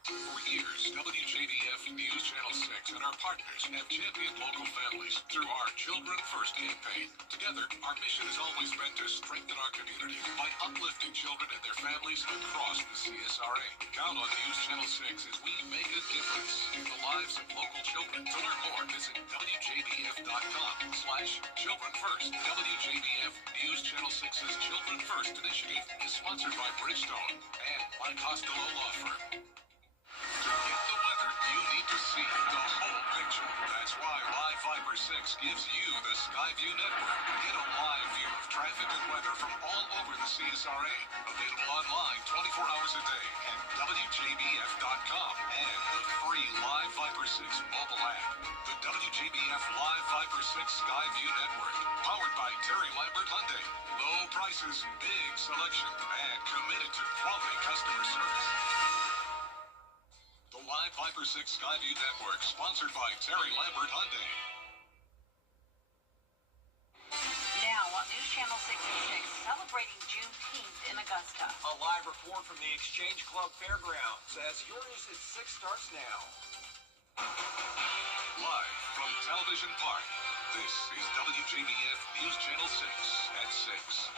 For years, WJBF News Channel 6 and our partners have championed local families through our Children First campaign. Together, our mission has always been to strengthen our community by uplifting children and their families across the CSRA. Count on News Channel 6 as we make a difference in the lives of local children. To learn more, visit WJBF.com/Children First. WJBF News Channel 6's Children First initiative is sponsored by Bridgestone and by Costello Law Firm. To get the weather, you need to see the whole picture. That's why Live Viper 6 gives you the Skyview network. Get a live view of traffic and weather from all over the CSRA. Available online 24 hours a day at WJBF.com and the free Live Viper 6 mobile app. The WJBF Live Viper 6 Skyview network. Powered by Terry Lambert Hyundai. Low prices, big selection, and committed to quality customer service. The Live Viper 6 Skyview Network, sponsored by Terry Lambert Hyundai. Now on News Channel 66, celebrating Juneteenth in Augusta. A live report from the Exchange Club Fairgrounds as your News at 6 starts now. Live from Television Park, this is WJBF News Channel 6 at 6.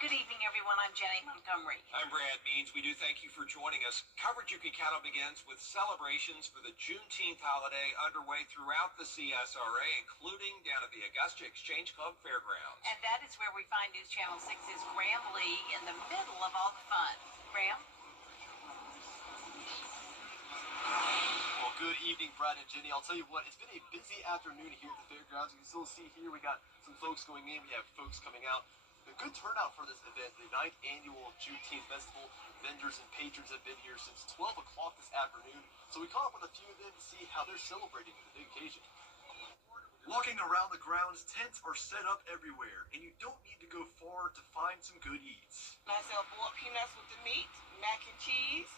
Good evening, everyone. I'm Jenny Montgomery. I'm Brad Means. We do thank you for joining us. Coverage you can count on begins with celebrations for the Juneteenth holiday underway throughout the CSRA, including down at the Augusta Exchange Club Fairgrounds. And that is where we find News Channel 6's Graham Lee in the middle of all the fun. Graham? Well, good evening, Brad and Jenny. I'll tell you what, it's been a busy afternoon here at the fairgrounds. You can still see here we got some folks going in. We have folks coming out. A good turnout for this event, the 9th annual Juneteenth Festival. Vendors and patrons have been here since 12 o'clock this afternoon. So we caught up with a few of them to see how they're celebrating the big occasion. Walking around the grounds, tents are set up everywhere, and you don't need to go far to find some good eats. I sell boiled peanuts with the meat, mac and cheese,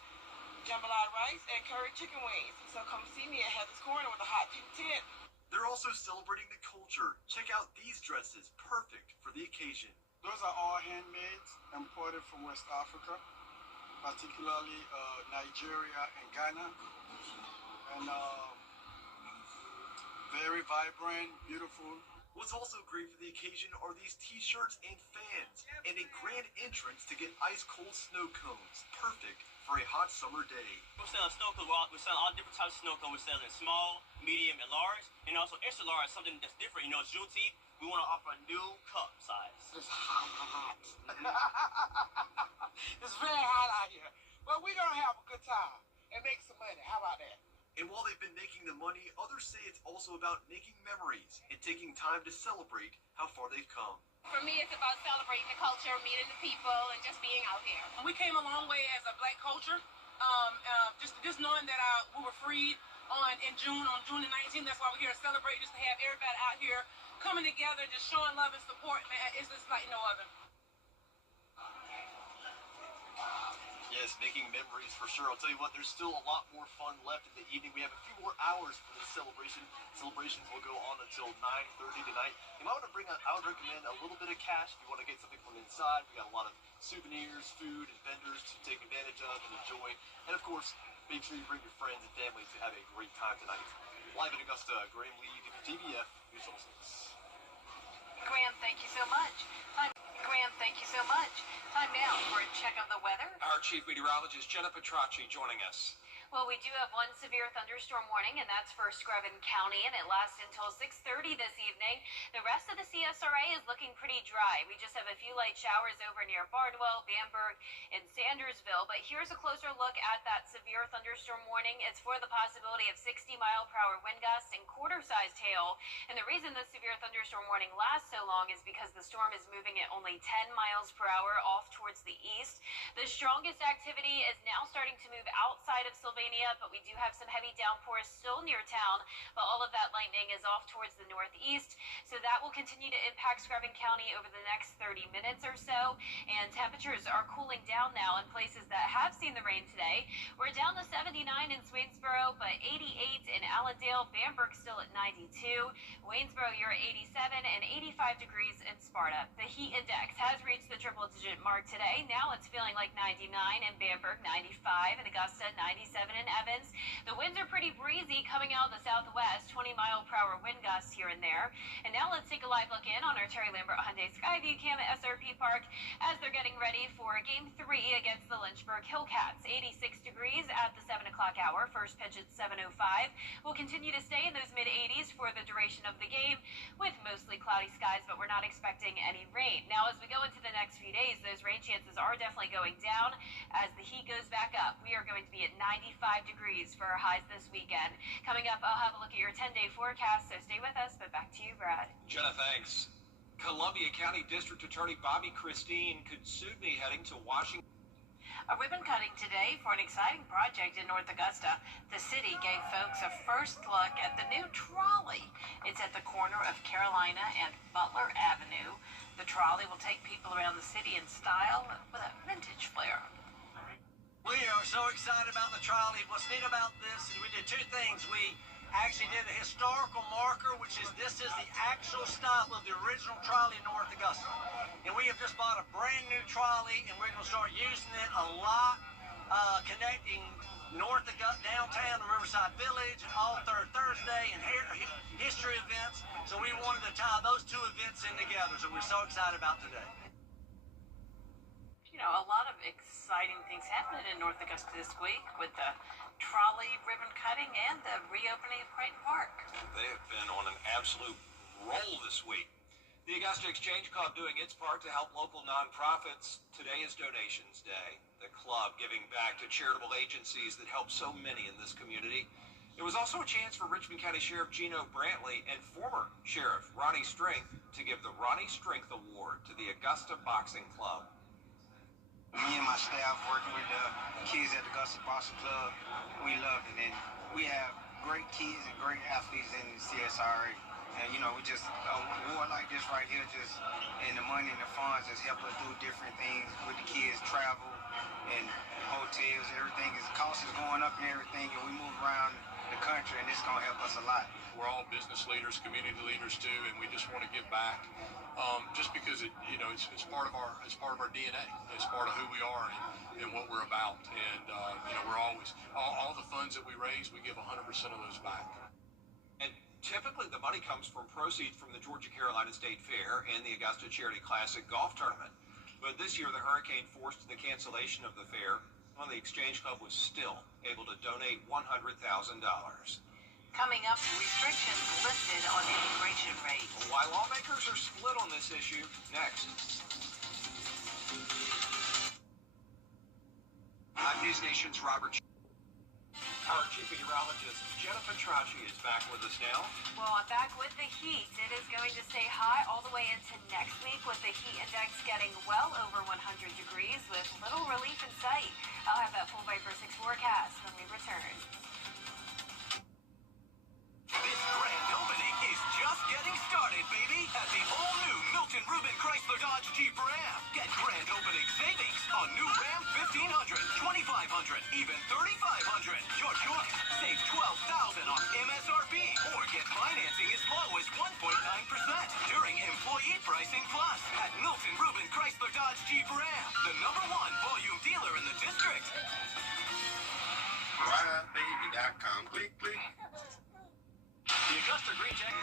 jambalaya rice, and curry chicken wings. So come see me at Heather's Corner with a hot pink tent. They're also celebrating the culture. Check out these dresses, perfect for the occasion. Those are all handmade, imported from West Africa, particularly Nigeria and Ghana. And very vibrant, beautiful. What's also great for the occasion are these t-shirts and fans, and a grand entrance to get ice-cold snow cones. Perfect for a hot summer day. We're selling snow cones. We're selling all different types of snow cones. We're selling small, medium, and large. And also extra large, something that's different. You know, Juneteenth, we want to offer a new cup size. It's hot. It's very hot out here. But we're going to have a good time and make some money. How about that? And while they've been making the money, others say it's also about making memories and taking time to celebrate how far they've come. For me, it's about celebrating the culture, meeting the people, and just being out here. We came a long way as a black culture. Just knowing that we were freed on June the 19th. That's why we're here to celebrate, just to have everybody out here coming together, just showing love and support, man. It's just like no other. Yes, making memories for sure. I'll tell you what, there's still a lot more fun left in the evening. We have a few more hours for this celebration. Celebrations will go on until 9:30 tonight. You might want to I would recommend a little bit of cash if you want to get something from inside. We got a lot of souvenirs, food, and vendors to take advantage of and enjoy. And of course, make sure you bring your friends and family to have a great time tonight. Live in Augusta, Graham Lee, WJBF News Channel 6. Graham, thank you so much. Time now for a check of the weather. Our chief meteorologist, Jenna Petracci, joining us. Well, we do have one severe thunderstorm warning, and that's for Screven County, and it lasts until 6:30 this evening. The rest of the CSRA is looking pretty dry. We just have a few light showers over near Barnwell, Bamberg, and Sandersville. But here's a closer look at that severe thunderstorm warning. It's for the possibility of 60-mile-per-hour wind gusts and quarter-sized hail. And the reason the severe thunderstorm warning lasts so long is because the storm is moving at only 10 miles per hour off towards the east. The strongest activity is now starting to move outside of Sylvania, but we do have some heavy downpours still near town, but all of that lightning is off towards the northeast, so that will continue to impact Screven County over the next 30 minutes or so, and temperatures are cooling down now in places that have seen the rain today. We're down to 79 in Swainsboro, but 88 in Allendale, Bamberg still at 92, Waynesboro you're at 87, and 85 degrees in Sparta. The heat index has reached the triple-digit mark today. Now it's feeling like 99 in Bamberg, 95 in Augusta, 97 in Evans. The winds are pretty breezy coming out of the southwest, 20-mile-per-hour wind gusts here and there. And now let's take a live look in on our Terry Lambert Hyundai Skyview cam at SRP Park as they're getting ready for Game 3 against the Lynchburg Hillcats. 86 degrees at the 7 o'clock hour. First pitch at 7:05. We'll continue to stay in those mid-80s for the duration of the game with mostly cloudy skies, but we're not expecting any rain. Now, as we go into the next few days, those rain chances are definitely going down as the heat goes back up. We are going to be at 95 degrees for our highs this weekend. Coming up, I'll have a look at your 10-day forecast, so stay with us, but back to you, Brad. Jenna, thanks. Columbia County District Attorney Bobby Christine could sue me heading to Washington. A ribbon cutting today for an exciting project in North Augusta. The city gave folks a first look at the new trolley. It's at the corner of Carolina and Butler Avenue. The trolley will take people around the city in style with a vintage flair. We are so excited about the trolley. What's neat about this is we did two things. We actually did a historical marker, which is this is the actual style of the original trolley in North Augusta. And we have just bought a brand new trolley, and we're going to start using it a lot, connecting North Augusta, downtown to Riverside Village, and all Third Thursday, and history events. So we wanted to tie those two events in together, so we're so excited about today. You know, a lot of exciting things happening in North Augusta this week with the trolley ribbon cutting and the reopening of Creighton Park. They have been on an absolute roll this week. The Augusta Exchange Club doing its part to help local nonprofits. Today is Donations Day. The club giving back to charitable agencies that help so many in this community. It was also a chance for Richmond County Sheriff Gino Brantley and former Sheriff Ronnie Strength to give the Ronnie Strength Award to the Augusta Boxing Club. Me and my staff working with the kids at the Augusta Boxing Club, we love it. And we have great kids and great athletes in the CSRA. And, you know, we just, a award like this right here, just, and the money and the funds just help us do different things with the kids, travel and hotels, everything. The cost is going up and everything, and we move around the country, and this is going to help us a lot. We're all business leaders, community leaders too, and we just want to give back. Just because it's part of our DNA. It's part of who we are and what we're about. And we're always all the funds that we raise, we give 100% of those back. And typically the money comes from proceeds from the Georgia Carolina State Fair and the Augusta Charity Classic golf tournament. But this year the hurricane forced the cancellation of the fair. Well, the Exchange Club was still able to donate $100,000. Coming up, restrictions lifted on immigration raids. Why lawmakers are split on this issue, next. I'm News Nation's Robert. Our chief meteorologist, Jenna Petracci, is back with us now. Well, I'm back with the heat. It is going to stay high all the way into next week with the heat index getting well over 100 degrees with little relief in sight. I'll have that full Viper 6 forecast when we return. This grand opening is just getting started, baby, at the all-new Milton Rubin Chrysler Dodge Jeep Ram. Get grand opening savings on new Ram 1500, 2500, even 3500. Your choice. Save $12,000 off MSRP or get financing as low as 1.9% during Employee Pricing Plus at Milton Rubin Chrysler Dodge Jeep Ram, the #1 volume dealer in the district. RideBaby.com. Click, click. The Augusta Green Jacket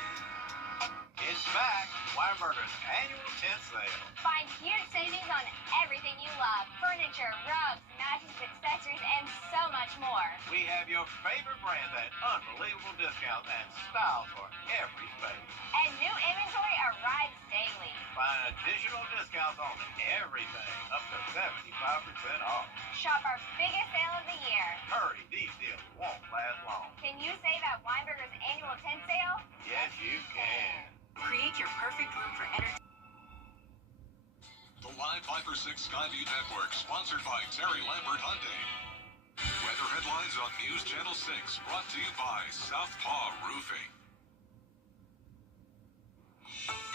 is back. Weinberger's annual tent sale. Find huge savings on everything you love. Furniture, rugs, matches, accessories, and so much more. We have your favorite brands at unbelievable discounts and style for every space. And new inventory arrives daily. Find additional discounts on everything, up to 75% off. Shop our biggest sale of the year. Hurry, these deals won't last long. Can you save at Weinberger's annual tent sale? Yes, you can. Create your perfect room for entertainment. The live Viper 6 Skyview Network, sponsored by Terry Lambert Hyundai. Weather headlines on News Channel 6, brought to you by Southpaw Roofing.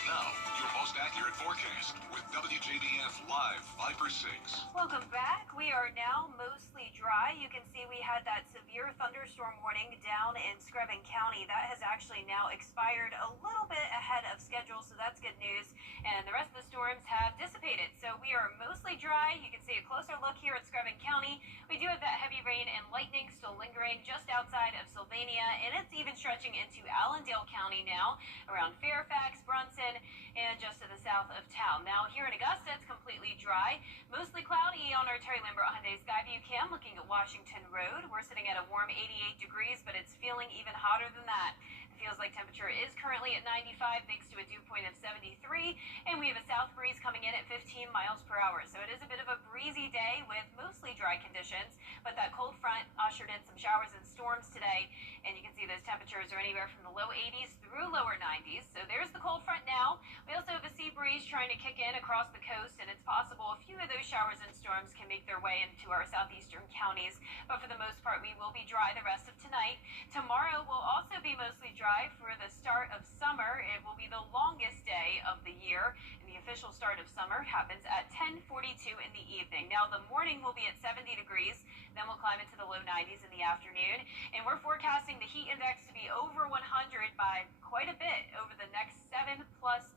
Now, your most accurate weather forecast with WJBF Live 5 for 6. Welcome back. We are now mostly dry. You can see we had that severe thunderstorm warning down in Screven County. That has actually now expired a little bit ahead of schedule, so that's good news. And the rest of the storms have dissipated. So we are mostly dry. You can see a closer look here at Screven County. We do have that heavy rain and lightning still lingering just outside of Sylvania, and it's even stretching into Allendale County now, around Fairfax, Brunson, and just to the south of town. Now here in Augusta, it's completely dry, mostly cloudy on our Terry Lambert Hyundai Skyview cam looking at Washington Road. We're sitting at a warm 88 degrees, but it's feeling even hotter than that. It feels like temperature is currently at 95 thanks to a dew point of 73, and we have a south breeze coming in at 15 miles per hour. So it is a bit of a breezy day with mostly dry conditions, but that cold front ushered in some showers and storms today, and you can see those temperatures are anywhere from the low 80s through lower 90s. So there's the cold front now. We also have a sea breeze trying to kick in across the coast, and it's possible a few of those showers and storms can make their way into our southeastern counties, but for the most part we will be dry the rest of tonight. Tomorrow will also be mostly dry for the start of summer. It will be the longest day of the year, and the official start of summer happens at 10:42 in the evening. Now the morning will be at 70 degrees, then we'll climb into the low 90s in the afternoon, and we're forecasting the heat index to be over 100 by quite a bit over the next 7+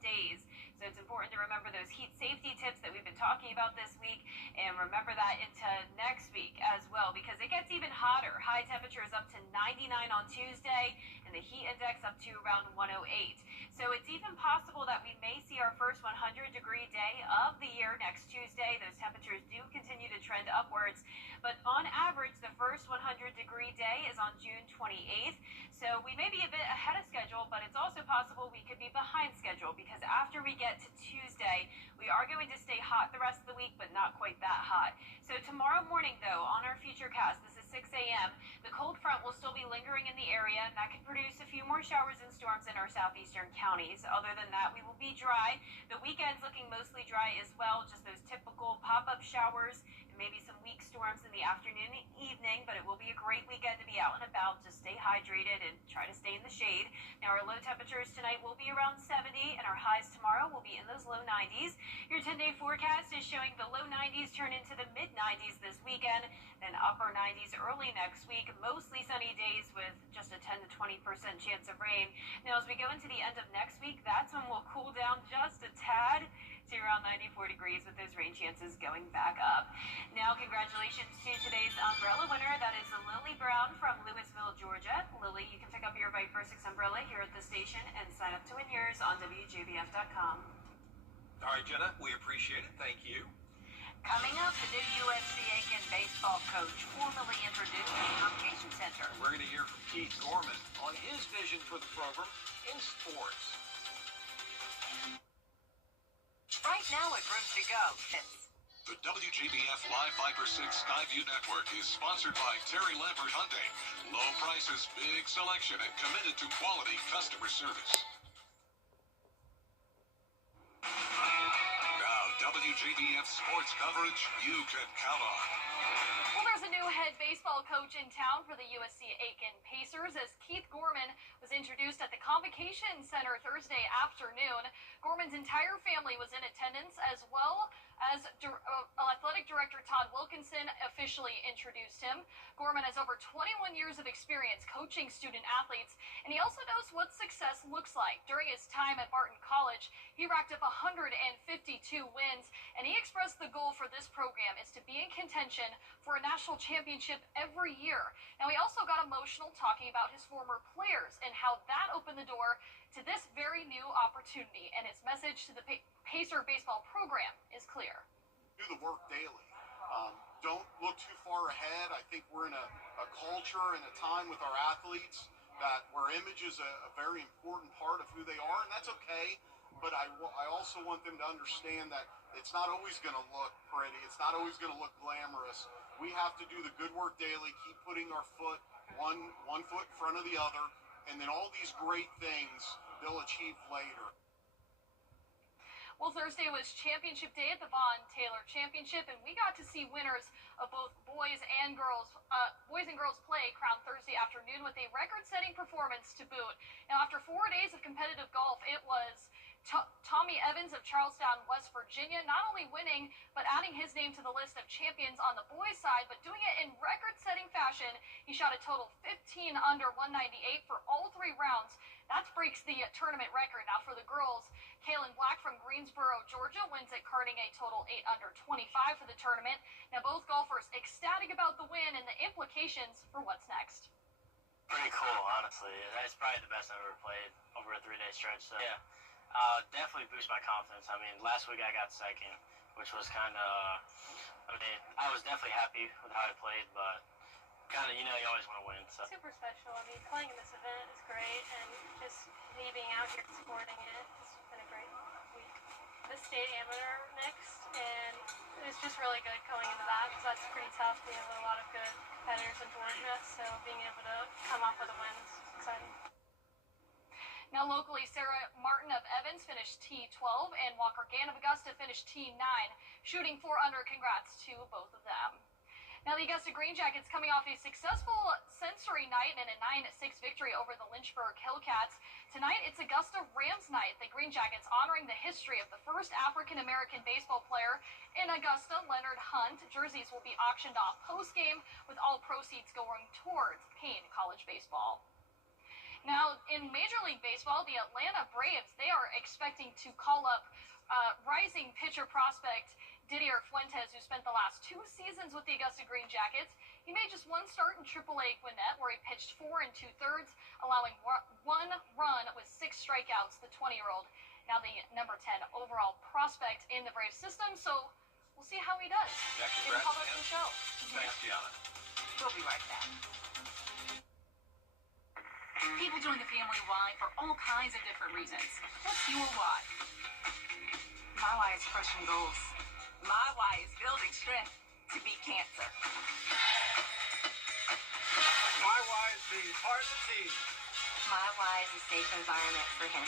days. So it's important to remember those heat safety tips that we've been talking about this week, and remember that into next week as well, because it gets even hotter. High temperatures up to 99 on Tuesday, and the heat index up to around 108. So it's even possible that we may see our first 100-degree day of the year next Tuesday. Those temperatures do continue to trend upwards, but on average, the first 100-degree day is on June 28th. So we may be a bit ahead of schedule, but it's also possible we could be behind schedule, because after we get to Tuesday, we are going to stay hot the rest of the week, but not quite that hot. So tomorrow morning, though, on our Futurecast, this is 6 a.m., the cold front will still be lingering in the area, and that could produce a few more showers and storms in our southeastern counties. Other than that, we will be dry. The weekend's looking mostly dry as well, just those typical pop-up showers, maybe some weak storms in the afternoon and evening, but it will be a great weekend to be out and about. Just stay hydrated and try to stay in the shade. Now our low temperatures tonight will be around 70, and our highs tomorrow will be in those low 90s. Your 10-day forecast is showing the low 90s turn into the mid-90s this weekend, then upper 90s early next week. Mostly sunny days with just a 10 to 20% chance of rain. Now as we go into the end of next week, that's when we'll cool down just a tad to around 94 degrees with those rain chances going back up. Now, congratulations to today's umbrella winner. That is Lily Brown from Louisville, Georgia. Lily, you can pick up your Fight for 6 umbrella here at the station and sign up to win yours on WJBF.com. All right, Jenna, we appreciate it. Thank you. Coming up, the new USC Aiken baseball coach formally introduced at the Convocation Center. We're going to hear from Keith Gorman on his vision for the program in sports. Right now at Room to Go, it's The WJBF Live 5 for 6 Skyview Network is sponsored by Terry Lambert Hyundai. Low prices, big selection, and committed to quality customer service. Now, WJBF sports coverage you can count on. Well, there's a new head baseball coach in town for the USC Aiken Pacers, as Keith Gorman was introduced at the Convocation Center Thursday afternoon. Gorman's entire family was in attendance, as well as athletic director Todd Wilkinson officially introduced him. Gorman has over 21 years of experience coaching student athletes, and he also knows what success looks like. During his time at Barton College, he racked up 152 wins, and he expressed the goal for this program is to be in contention for a national championship every year. Now, he also got emotional talking about his former players and how that opened the door to this very new opportunity, and his message to the Pacer baseball program is clear. Do the work daily. Don't look too far ahead. I think we're in a culture and a time with our athletes where image is a very important part of who they are, and that's okay. But I also want them to understand that it's not always going to look pretty. It's not always going to look glamorous. We have to do the good work daily, keep putting our foot one foot in front of the other, and then all these great things they'll achieve later. Well, Thursday was championship day at the Vaughn Taylor Championship, and we got to see winners of both boys and girls play crowned Thursday afternoon with a record-setting performance to boot. Now, after 4 days of competitive golf, it was Tommy Evans of Charlestown, West Virginia, not only winning, but adding his name to the list of champions on the boys' side, but doing it in record-setting fashion. He shot a total 15 under 198 for all 3 rounds. That breaks the tournament record. Now for the girls, Kaylin Black from Greensboro, Georgia, wins at karting a total 8 under 25 for the tournament. Now both golfers ecstatic about the win and the implications for what's next. Pretty cool, honestly. It's probably the best I've ever played over a 3-day stretch. So yeah, definitely boost my confidence. I mean, last week I got second, which was kind of, I was definitely happy with how I played, but kind of, you always want to win. So. Super special. I mean, playing in this event is great, and just me being out here supporting it, it's been a great week. The state amateur next, and it's just really good going into that because that's pretty tough. We have a lot of good competitors in Georgia, so being able to come off with a win is exciting. Now locally, Sarah Martin of Evans finished T12 and Walker Gann of Augusta finished T9, shooting 4 under. Congrats to both of them. Now the Augusta Green Jackets coming off a successful sensory night and a 9-6 victory over the Lynchburg Hillcats. Tonight it's Augusta Rams night. The Green Jackets honoring the history of the first African-American baseball player in Augusta, Leonard Hunt. Jerseys will be auctioned off post-game with all proceeds going towards Payne College baseball. Now, in Major League Baseball, the Atlanta Braves, they are expecting to call up rising pitcher prospect Didier Fuentes, who spent the last 2 seasons with the Augusta Green Jackets. He made just 1 start in AAA Gwinnett, where he pitched 4 2/3, allowing 1 run with 6 strikeouts, the 20-year-old. Now the number 10 overall prospect in the Braves system, so we'll see how he does. Yeah, in the congrats, Colorado show. Thanks, Gianna. We'll be right back. People join the family Y for all kinds of different reasons. What's your why? My why is crushing goals. My why is building strength to beat cancer. My why is being part of the team. My why is a safe environment for him.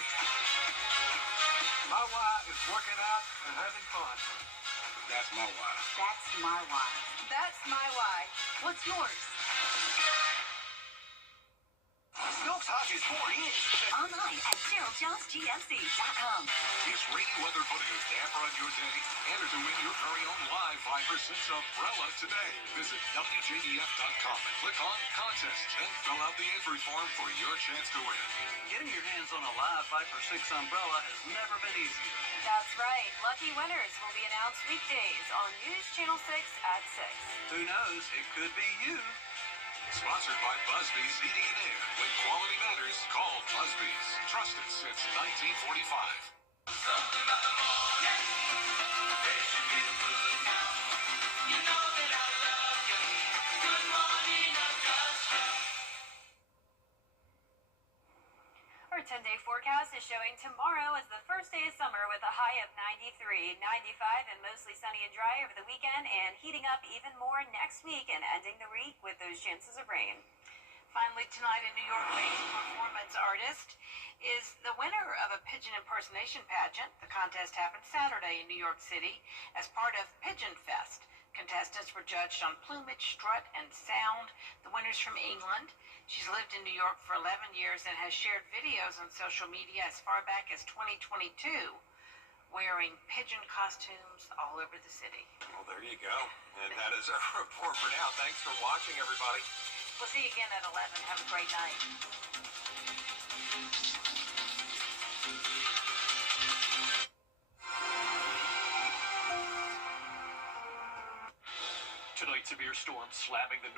My why is working out and having fun. That's my why. That's my why. That's my why. What's yours? Stokes Hodges 4 is Online at GeraldJohnsGMC.com. It's rainy weather putting a damper on your day. Enter to win your very own live Viper 6 umbrella today. Visit WJBF.com and click on Contests. Then fill out the entry form for your chance to win. Getting your hands on a live Viper 6 umbrella has never been easier. That's right. Lucky winners will be announced weekdays on News Channel 6 at 6. Who knows? It could be you. Sponsored by Busby's Heating and Air. When quality matters, call Busby's. Trusted since 1945. something about the morning. There should be the food now. You know that I love you. Good morning, Augusta. Our 10-day forecast is showing tomorrow as the first day of summer with a high of 93, 95, and mostly sunny and dry over the weekend, and heating up even more next week and ending the week with those chances of rain. Finally, tonight, a New York-based performance artist is the winner of a pigeon impersonation pageant. The contest happened Saturday in New York City as part of Pigeon Fest. Contestants were judged on plumage, strut, and sound. The winner's from England. She's lived in New York for 11 years and has shared videos on social media as far back as 2022, wearing pigeon costumes all over the city. Well, there you go. And that is our report for now. Thanks for watching, everybody. We'll see you again at 11. Have a great night. Tonight, severe storm slamming the